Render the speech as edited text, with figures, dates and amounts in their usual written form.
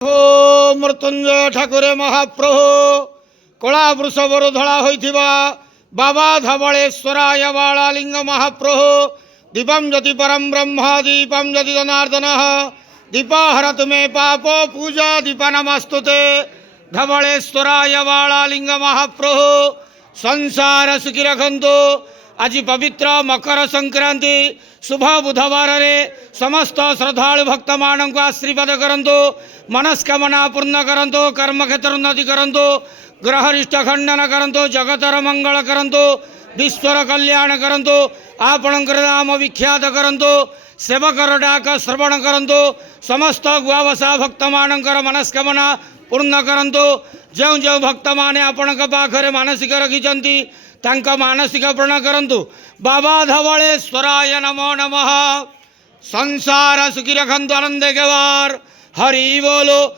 हो मृत्युंजय ठाकुरे महाप्रभु कला वृषभर धड़ा होइथिबा बाबा धवलेश्वराय बालालिंग महाप्रभु दीपम ज्योति परम ब्रह्म दीपम ज्योति जनार्दन दीपा हरतु मे पाप पूजा दीपा नमस्तुते धवलेश्वराय बालालिंग महाप्रभु संसार सुखी रखंतु। आज पवित्र मकर संक्रांति शुभ बुधवार रे समस्त श्रद्धालु भक्त मान को आशीर्वाद करंतु, मनस्कामना पूर्ण करंतु, कर्म क्षेत्र उन्नति करंतु, ग्रहरिष्ट खंडन करंतु, जगतर मंगल करंतु, विश्वर कल्याण करंतु, आपणकर नाम विख्यात करंतु, सेवकर डाक श्रवण करंतु, समस्त गुआवसा भक्त मानकर मनस्कामना पूर्ण करंतु। जो जो भक्त माने आपणक पाखरे मानसिक रखिचंती तांका मानसिक पूर्ण करंतु। बाबा धवलेश्वराय नमो नमः। संसार सुखी रखंतु, आनंद के वार हरि बोलो।